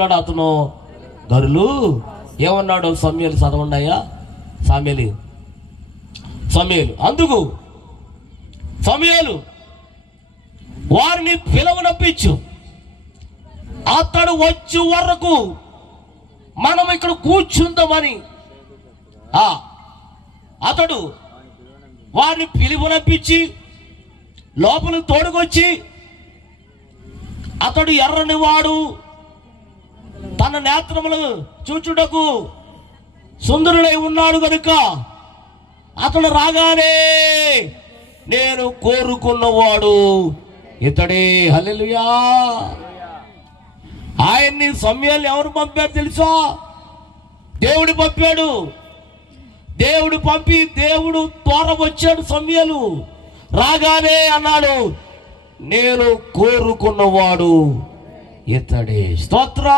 ఏమన్నాడు అతను? గరులు. ఏమన్నాడు? సమూయేలు చదవండియా. సమూయేలు అందుకు సమూయేలు వారిని పిలవనప్పించు, అతడు వచ్చే వరకు మనం ఇక్కడ కూర్చుందామని. అతడు వారిని పిలువనప్పించి లోపలికి తోడుకొచ్చి, అతడు ఎర్రని వాడు, తన నేత్రములు చూచుటకు సుందరుడై ఉన్నాడు కనుక అతడు రాగానే నేను కోరుకున్నవాడు ఇతడే. హల్లెలూయా. ఆయన్ని సమూయేలు ఎవరు పంపారు తెలుసా? దేవుడు పంపాడు. దేవుడు పంపి దేవుడు ద్వారా వచ్చాడు. సమూయేలు రాగానే అన్నాడు, నేను కోరుకున్నవాడు ఇతడే. స్తోత్రం.